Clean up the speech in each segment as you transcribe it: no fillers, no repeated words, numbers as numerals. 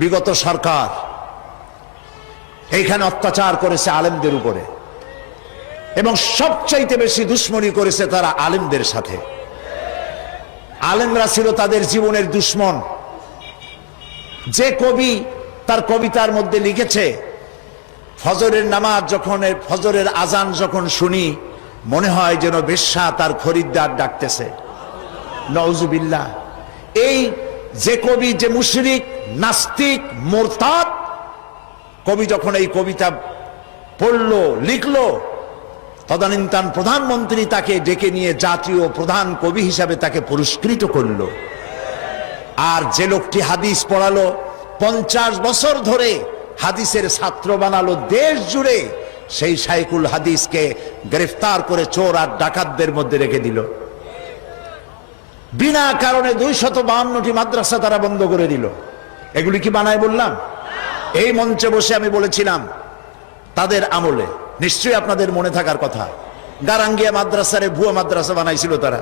বিগত সরকার এইখানে অত্যাচার করেছে আলেমদের উপরে, এবং সবচাইতে বেশি দুশ্মনী করেছে তারা আলেমদের সাথে। আলেমরা ছিল তাদের জীবনের দুশ্মন। যে কবি তার কবিতার মধ্যে লিখেছে, ফজরের নামাজ যখন, ফজরের আজান যখন শুনি মনে হয় যেন বেশ্যা তার খরিদ্দার ডাকতেছে। নাউজুবিল্লাহ। এই যে কবি, যে মুশরিক, নাস্তিক, মুরতাদ কবি যখন এই কবিতা পড়লো, লিখলো, তদানীন্তন প্রধানমন্ত্রী তাকে ডেকে নিয়ে জাতীয় প্রধান কবি হিসাবে তাকে পুরস্কৃত করলো। আর যে লোকটি হাদিস পড়ালো, 50 বছর ধরে হাদিসের ছাত্র বানালো দেশ জুড়ে, সেই শাইখুল হাদিসকে গ্রেফতার করে চোর আর ডাকাতদের মধ্যে রেখে দিল। বিনা কারণে 252টি মাদ্রাসা তারা বন্ধ করে দিল। এগুলি কি বানায় বললাম? এই মঞ্চে বসে আমি বলেছিলাম তাদের আমলে, নিশ্চয়ই আপনাদের মনে থাকার কথা, গারাঙ্গিয়া মাদ্রাসারে ভুয়া মাদ্রাসা বানাইছিল তারা।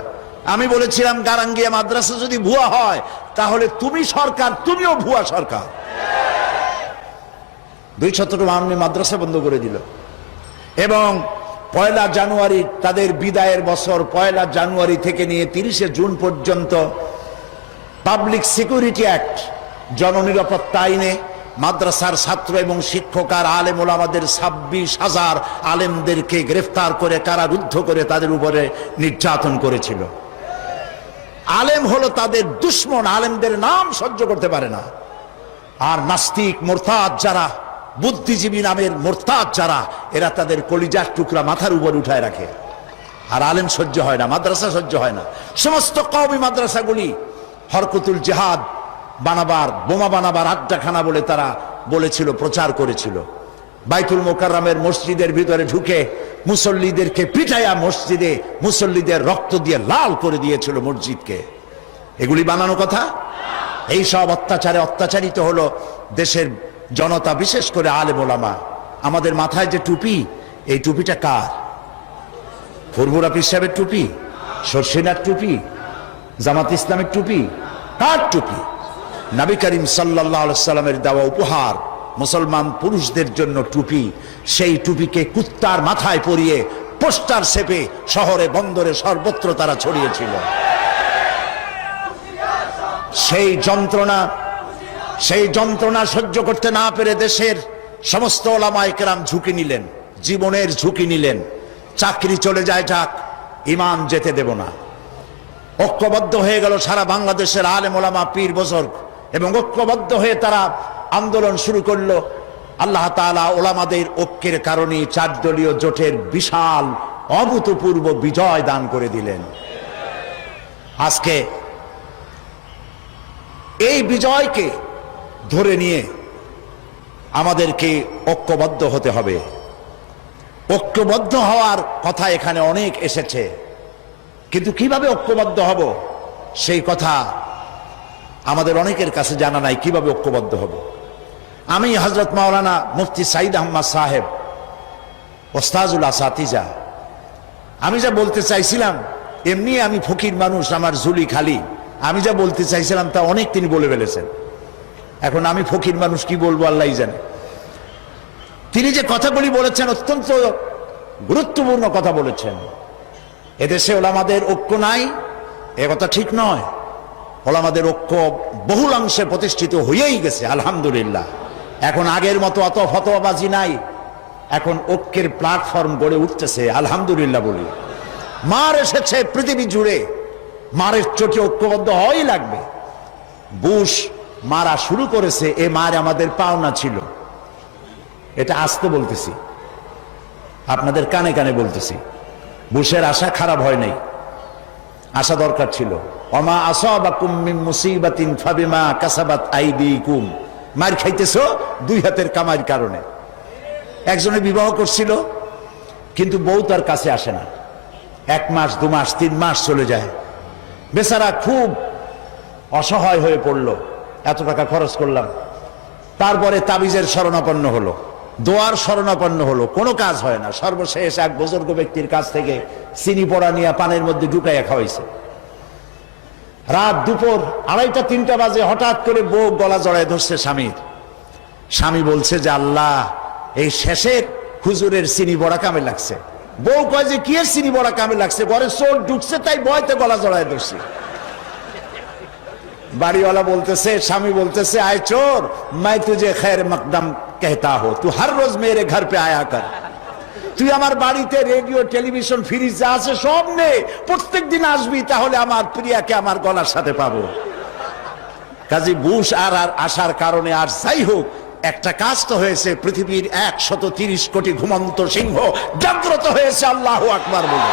আমি বলেছিলাম গারাঙ্গিয়া মাদ্রাসা যদি ভুয়া হয় তাহলে তুমি সরকার, তুমিও ভুয়া সরকার। 252 মাদ্রাসা বন্ধ করে দিল। এবং 1 জানুয়ারি তাদের বিদায়ের বছর, 1 জানুয়ারি থেকে নিয়ে 30 জুন পর্যন্ত পাবলিক সিকিউরিটি অ্যাক্ট, জননিরাপত্তা আইনে মাদ্রাসার ছাত্র এবং শিক্ষক আর আলেম ওলামাদের 26,000 আলেমদেরকে গ্রেফতার করে কারারুদ্ধ করে তাদের উপরে নির্যাতন করেছিল। আলেম হলো তাদের দুশ্মন, আলেমদের নাম সহ্য করতে পারে না। আর নাস্তিক, মুরতাদ যারা, বুদ্ধিজীবী নামের মুরতাদ যারা, এরা তাদের কলিজার টুকরা মাথার উপর উঠায় রাখে। আর আলেম সহ্য হয় না, মাদ্রাসা সহ্য হয় না। সমস্ত কওমি মাদ্রাসাগুলি হরকতুল জিহাদ বানাবার, বোমা বানাবার আড্ডাখানা বলে তারা বলেছিল, প্রচার করেছিল। বাইতুল মোকাররমের মসজিদের ভিতরে ঢুকে মুসল্লিদেরকে পিটাইয়া মসজিদে মুসল্লিদের রক্ত দিয়ে লাল করে দিয়েছিল মসজিদকে। এগুলি বানানো কথা? এই সব অত্যাচারে অত্যাচারিত হলো দেশের জনতা, বিশেষ করে আলেম ওলামা। আমাদের মাথায় যে টুপি, এই টুপিটা কার? ফুরফুরা পীর সাহেবের টুপি? শর্ষিনার টুপি? জামাত ইসলামের টুপি? কার টুপি? নবী করিম সাল্লাল্লাহু আলাইহি সাল্লামের দেওয়া উপহার, মুসলমান পুরুষদের জন্য টুপি। সেই টুপিকে কুত্তার মাথায় পরিয়ে পোস্টার ছেপে শহরে বন্দরে সর্বত্র তারা ছড়িয়েছিল। সেই যন্ত্রণা সহ্য করতে না পেরে দেশের সমস্ত ওলামায়ে কেরাম ঝুঁকি নিলেন, জীবনের ঝুঁকি নিলেন। চাকরি চলে যায় যাক, ঈমান যেতে দেব না। ঐক্যবদ্ধ হয়ে গেল সারা বাংলাদেশের আলেম ওলামা, পীর বুজুর্গ, এবং ঐক্যবদ্ধ হয়ে তারা আন্দোলন শুরু করলো। আল্লাহ তাআলা ওলামাদের ঐক্যের কারণে 4 দলীয় জোটের বিশাল অভূতপূর্ব বিজয় দান করে দিলেন। আজকে এই বিজয়কে ধরে নিয়ে আমাদেরকে ঐক্যবদ্ধ হতে হবে। ঐক্যবদ্ধ হওয়ার কথা এখানে অনেক এসেছে, কিন্তু কিভাবে ঐক্যবদ্ধ হব সেই কথা আমাদের অনেকের কাছে জানা নাই। কিভাবে ঐক্যবদ্ধ হব? আমি হযরত মাওলানা মুফতি সাঈদ আহমদ সাহেব, ওস্তাজুল আসাতিজা, আমি যা বলতে চাইছিলাম, এমনি আমি ফকির মানুষ, আমার ঝুলি খালি, আমি যা বলতে চাইছিলাম তা অনেক তিনি বলে ফেলেছেন। এখন আমি ফকির মানুষ, কি বলবো আল্লাহই জানে। তিনি যে কথাগুলি বলেছেন অত্যন্ত গুরুত্বপূর্ণ কথা বলেছেন। এদেশে ওলামাদের ঐক্য নাই, এ কথা ঠিক নয়। ওলামাদের ঐক্য বহুলাংশে প্রতিষ্ঠিত হয়েই গেছে, আলহামদুলিল্লাহ। এখন আগের মতো অত ফতোয়াবাজি নাই, এখন ঐক্যের প্ল্যাটফর্ম গড়ে উঠতেছে, আলহামদুলিল্লাহ বলি। মার এসেছে পৃথিবী জুড়ে, মারের চোটে ঐক্যবদ্ধ হওয়াই লাগবে। বুশ মারা শুরু করেছে, এ মার আমাদের পাওনা ছিল। এটা আস্তে বলতেছি, আপনাদের কানে কানে বলতেছি। বুশের আশা খারাপ হয় নাই, আশা দরকার ছিল। ওমা আসাবাকুম মিন মুসিবাতিন ফাবিমা কাসাবাত আইদিকুম। মার খাইতেছো 2 হাতের কামাইয়ের কারণে। একজনে বিবাহ করছিল, কিন্তু বউ তার কাছে আসে না। 1 মাস, 2 মাস, 3 মাস চলে যায়। বেচারা খুব অসহায় হয়ে পড়ল। এত টাকা খরচ করলাম, তারপরে তাবিজের শরণাপন্ন হলো, দোয়ার শরণাপন্ন হলো, কোনো কাজ হয় না। সর্বশেষ এক বুজুর্গ ব্যক্তির কাছ থেকে চিনি পড়া নিয়ে পানের মধ্যে ঢুকাইয়া খাওয়াইছে। রাত দুপুর 2:30-3টা বাজে হঠাৎ করে বউ গলা জড়ায় ধরছে স্বামীর। স্বামী বলছে যে আল্লাহ, এই শেষের হুজুরের চিনি বড়া কামে লাগছে। বউ কয় যে কি এর চিনি বড়া কামে লাগছে, ঘরে চোর ঢুকছে তাই ভয়তে গলা জড়ায় ধরছি। বাড়িওয়ালা বলতেছে, স্বামী বলতেছে, আয় চোর, मैं तुझे खैर मकदम कहता हूं, तू हर रोज मेरे घर पे आया कर। তুই আমার বাড়িতে রেডিও টেলিভিশন ফ্রিজ যা আছে সব নে, প্রত্যেক দিন আসবি, তাহলে আমার প্রিয়াকে আমার গলার সাথে পাবো। কাজী বুশ আর আসার কারণে আর যাই হোক, একটা কাজ তো হয়েছে, পৃথিবীর 130 কোটি ঘুমন্ত সিংহ জাগ্রত হয়েছে। আল্লাহু আকবার বলে।